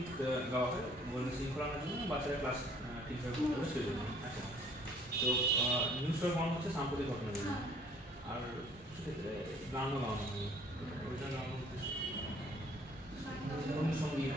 সঙ্গীত গাওয়া হয় শৃঙ্খলার জন্য বাচ্চারা ক্লাস ঠিকভাবে করতে হবে সেই জন্য। আচ্ছা, তো নিউজ পেপার পড়ানো হচ্ছে সাম্প্রতিক ঘটনাগুলো, আর সেক্ষেত্রে গানও গাওয়ানো হয়। ওইটা গাওয়ানো হচ্ছে সঙ্গীত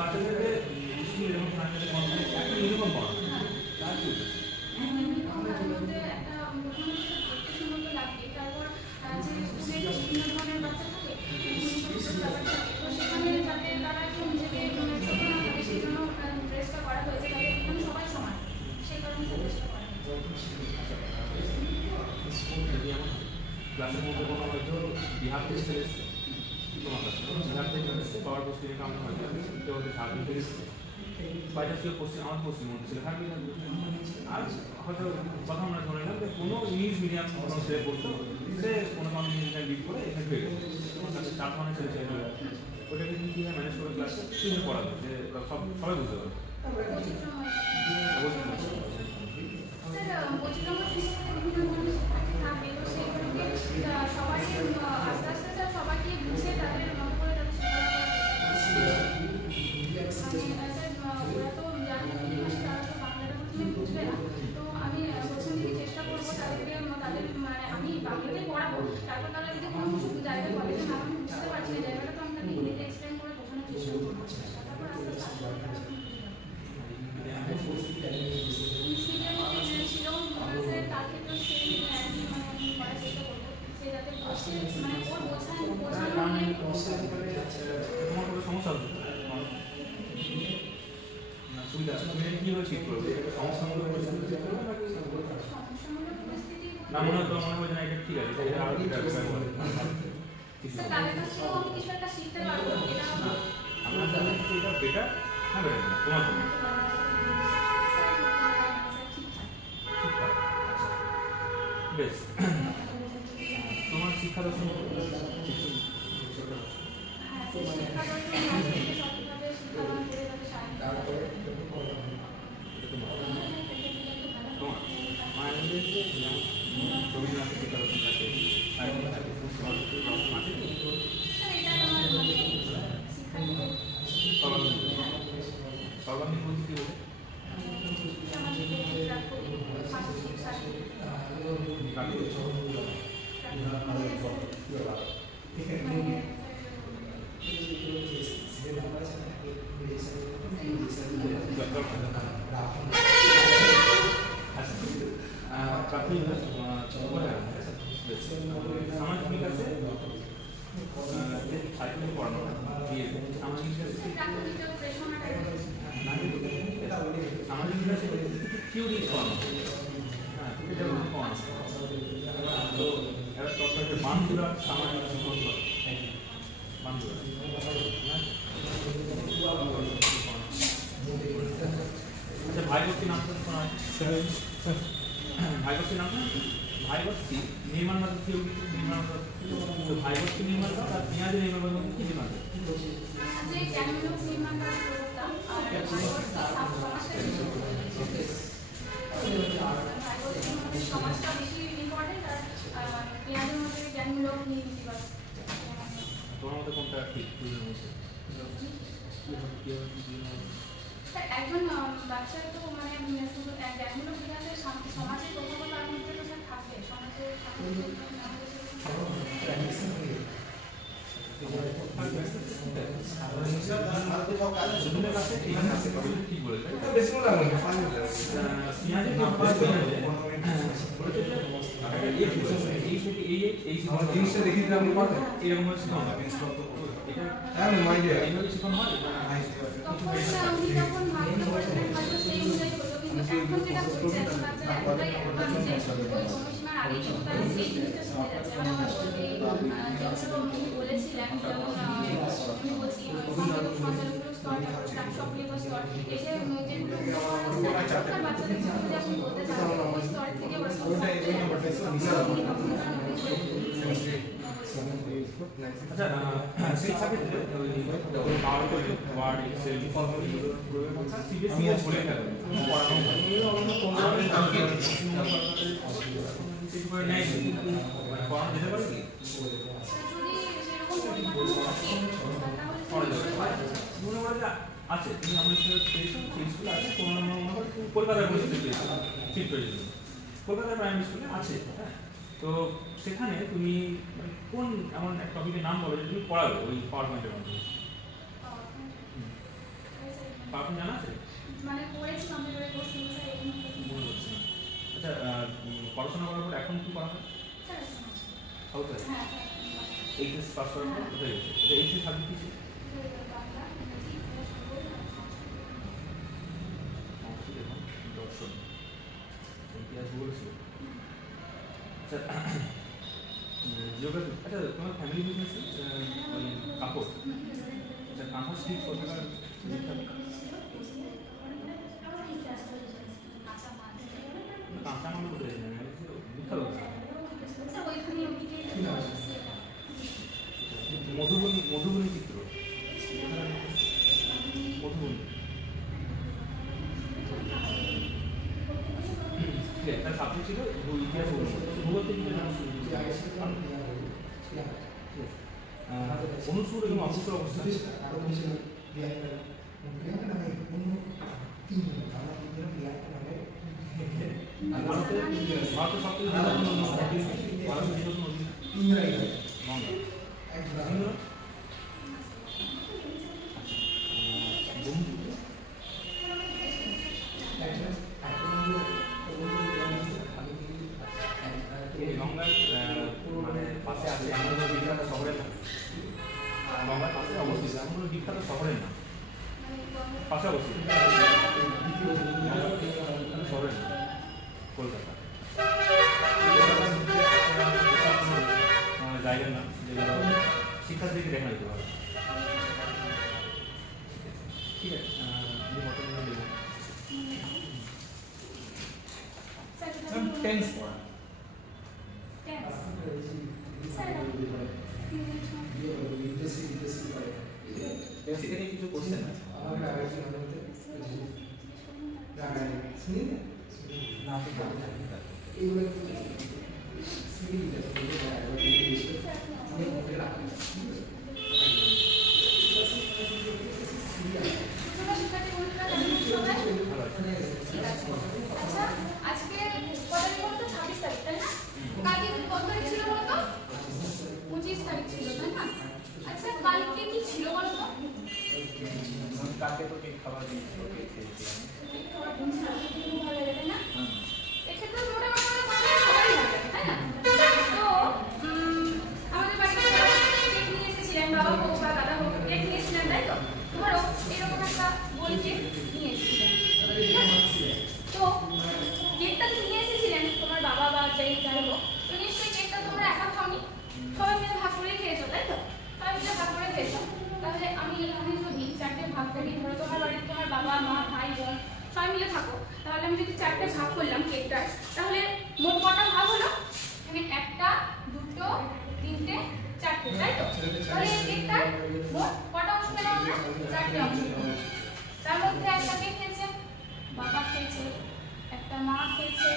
বাচ্চাদেরকে স্কুলে যখন একটা ইউনিফর্ম পড়ানো তার কি ক্লাসের মধ্যে কোনো হয়তো বিহার টেস্ট এসেছে তোমার কাছে বিহার থেকে এসেছে পাওয়ার পোস্টিং কামনা হয়তো কেউ হয়তো ঝাড়খণ্ড থেকে এসেছে বাইরে ছিল পশ্চিম আমার পশ্চিম মধ্যে ছিল থাকবে আর হয়তো কথা আমরা ধরে নিলাম যে কোনো ইংলিশ মিডিয়াম কোনো ছেলে পড়তো সে কোনো কোনো ইংলিশ মিডিয়াম লিড করে এখানে হয়ে গেছে চার ধরনের ছেলে ছেলে হয়ে গেছে ওটাকে কিন্তু কীভাবে ম্যানেজ করে ক্লাসে কীভাবে পড়াবে যে সবাই বুঝতে পারবে সমস্যা হচ্ছে সুবিধা তুমি কীভাবে ঠিক করবে সমস্যামূলক পরিস্থিতি ঠিক করবে না মনে হয় না এটা ঠিক আছে এটা আরো বেটার আপনার জানেন এটা বেটার না বেটার না তোমার জন্য বেশ তোমার শিক্ষা দর্শন রবীন্দ্রনাথের শিক্ষা দর্শন থাকে সর্বাঙ্গীন বলতে কি বলে সামাজিক বিকাশে সাহিত্য পড়ানো সামাজিক বিকাশে থিওরি পড়ানো হ্যাঁ এটা পড়ানো তো এবার তখন একটা বান্ধুরা সামাজিক জীবন বান্ধুরা আচ্ছা ভাইভক্তি নাম শোনা হয় ভাইভক্তি নাম ভাইভক্তি নির্মাণ মাত্র থিওরি নির্মাণ তো ভাইভক্তি নির্মাণ আর পেঁয়াজের নির্মাণ মধ্যে কি নির্মাণ তোমার মধ্যে কোনটা ঠিক একজন বাচ্চা তো মানে শুধু জ্ঞানমূলক বিকাশে সমাজের প্রভাব তার মধ্যে তো স্যার থাকবে সমাজের আচ্ছা সেই সাবজেক্টে ওই PowerPoint Word Excel CBSE বলে গেল পড়ানো নাই পড়ানো যেতে পারে কি আছে তুমি আমাদের পেয়েছো সেই স্কুলে আছে কোনো কলকাতার পরিস্থিতি পেয়েছো শিফট হয়ে যেত কলকাতার প্রাইমারি স্কুলে আছে হ্যাঁ তো সেখানে তুমি মানে কোন এমন এক টপিকের নাম বলো যে তুমি পড়াবে ওই পাওয়ার পয়েন্টের মাধ্যমে পাওয়ার পয়েন্ট জানা আছে মানে পড়েছি কম্পিউটারে কোর্স নিয়েছি এই মনে হচ্ছে না আচ্ছা পড়াশোনা করার পর এখন কি করা হয় স্যার হ্যাঁ এইচএস পাস করার পর কোথায় গেছে এটা এইচএস সাবজেক্ট কি ছিল দর্শন ইতিহাস ভূগোল ছিল আচ্ছা জিওগ্রাফি আচ্ছা তোমার ফ্যামিলি বিজনেস ওই কাপড় আচ্ছা কাঁথা স্টিচ কোথাকার কাঁচা মাল কোথায় বিখ্যাত মধুবনী মধুবনী চিত্র মধুবনী একটা সাবজেক্ট ছিল ইতিহাস ভূগোল থেকে অনুসুর এবং অবসর অবস্থিতি ভারতের সবচেয়ে মানে পাশে আছে এমন বিখ্যাত শহরের নাম গঙ্গার পাশে অবস্থিত এমন বিখ্যাত শহরের নাম পাশে অবস্থিত শহরের নাম কলকাতা জায়গার নাম যেগুলো শিক্ষার্থীকে দেখা যেতে পারে ঠিক আছে টেন্স পড়া সেখানে কিছু কোশ্চেন আছে আজকে কত বলতো 26 তারিখ তাই না কালকে কত তারিখ ছিল বলতো 25 তারিখ ছিল তাই না আচ্ছা কালকে কি ছিল বলতো কালকে তো কেক খাবার দিয়েছিল কেক খেয়েছিলাম ভালো লাগে না এক্ষেত্রে মোটামুটি সবাই লাগে তাই না তো আমাদের বাড়িতে কেক নিয়ে এসেছিলেন বাবা হোক বা দাদা হোক কেক নিয়ে এসেছিলেন তাই তো ধরো এরকম একটা গোল কেক নিয়ে এসেছিলেন তো কেকটা তো নিয়ে এসেছিলেন তোমার বাবা বা যাই হোক তো নিশ্চয়ই কেকটা তোমরা একা খাওনি সবাই মিলে ভাগ করে খেয়েছো তাই তো সবাই মিলে ভাগ করে খেয়েছো তাহলে আমি এখানে যদি চারটে ভাগ করি ধরো তোমার বাড়িতে তোমার বাবা মা ভাই বোন সবাই মিলে থাকো তাহলে আমি যদি চারটে ভাগ করলাম কেকটার তাহলে মোট কটা ভাগ হলো মানে একটা দুটো তিনটে চারটে তাই তো তাহলে এই কেকটার মোট কটা অংশ পেলাম আমরা চারটে অংশ তার মধ্যে একটা কে খেয়েছে বাবা খেয়েছে একটা মা খেয়েছে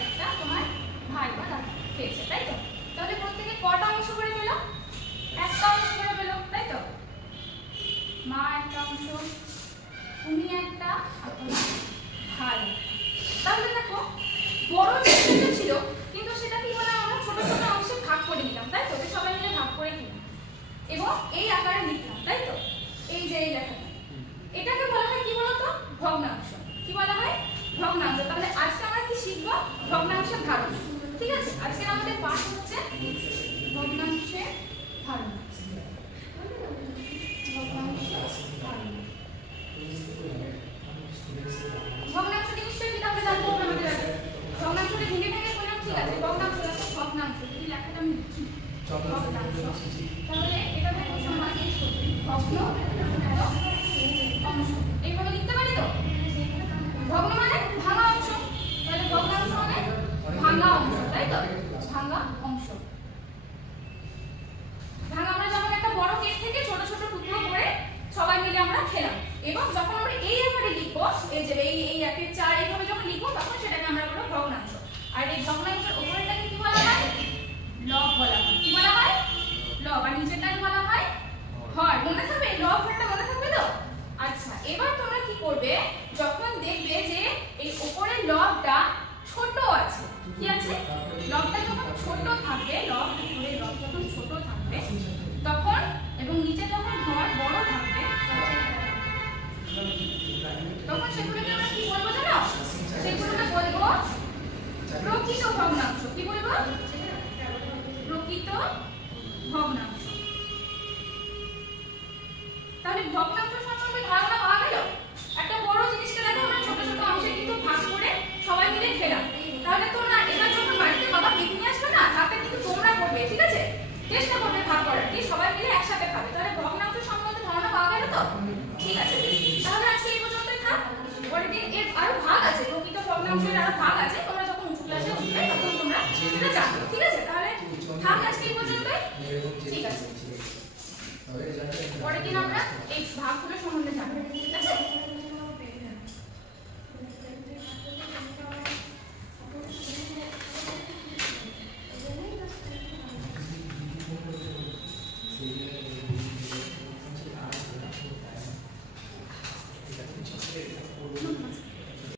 একটা তোমার ভাই বা দাদা খেয়েছে তাই তো তাহলে প্রত্যেকে কটা অংশ করে পেল একটা অংশ করে পেল তাই তো মা একটা অংশ তুমি একটা আর তোমার ভাই তাহলে দেখো বড় জিনিসটা ছিল কিন্তু সেটা কি হলো আমরা ছোট ছোট অংশে ভাগ করে নিলাম তাই তো সবাই মিলে ভাগ করে নিলাম এবং এই আকারে লিখলাম তাই তো এই যে এই লেখাটা এটাকে বলা হয় কি বলতো ভগ্নাংশ কি বলা হয় ভগ্নাংশ তাহলে আজকে আমরা কি শিখব ভগ্নাংশের ধারণা ঠিক আছে আজকে আমাদের পাঠ হচ্ছে ভগ্নাংশের ধারণা ভগ্নাংশ নিশ্চয়ই কি তাহলে জানতে হবে আমাদের আগে ভগ্নাংশটা ভেঙে ভেঙে করলাম ঠিক আছে ভগ্নাংশ ভগ্নাংশ এই লেখাটা আমি লিখি ভগ্নাংশ তাহলে এটা থেকে সমান ভগ্ন অংশ এইভাবে লিখতে পারি তো ভগ্ন মানে ভাঙা অংশ তাহলে ভগ্নাংশ মানে ভাঙা অংশ তাই তো ভাঙা অংশ এই যে এই 1/4 এইভাবে যখন লিখবো তখন সেটাকে আমরা বলবো ভগ্নাংশ। আর এই ভগ্নাংশের উপরেরটাকে কি বলা হয়? লব বলা হয়। কি বলা হয়? লব। আর নিচেরটাকে বলা হয় হর। মনে থাকবে? লব হরটা মনে থাকবে তো? আচ্ছা, এবার তোমরা কি করবে, যখন দেখবে যে এই উপরের লবটা ছোট আছে, কি আছে? লবটা যখন ছোট থাকবে, উপরের লব যখন ছোট থাকবে তখন, এবং নিচে যখন হর বড় থাকবে, তখন সেগুলোকে আমরা কি বলবো জানো? সেগুলোকে বলবো প্রকৃত ভগ্নাংশ। কি বলবো? প্রকৃত ভগ্নাংশ। তাহলে ভগ্নাংশ সম্পর্কে ধারণা পাওয়া গেল। একটা বড় জিনিসকে দেখো আমরা ছোট ছোট অংশে কিন্তু ভাগ করে সবাই মিলে খেলাম। তাহলে তোমরা এবার যখন বাড়িতে বাবা পিক নিয়ে আসবে না, তাতে কিন্তু তোমরা করবে, ঠিক আছে? চেষ্টা করবে ভাগ করার, কি সবাই মিলে একসাথে খাবে। তাহলে ভগ্নাংশ সম্বন্ধে ধারণা পাওয়া গেল তো? ঠিক আছে, তাহলে আজকে এই পর্যন্তই থাক। পরের দিন এর আরো ভাগ আছে, প্রকৃত ভগ্নাংশের আরো ভাগ আছে। তোমরা যখন উঁচু ক্লাসে উঠবে তখন তোমরা সেটা জানবে, ঠিক আছে? তাহলে থাক আজকে এই পর্যন্তই, ঠিক আছে? পরের দিন আমরা এই ভাগগুলো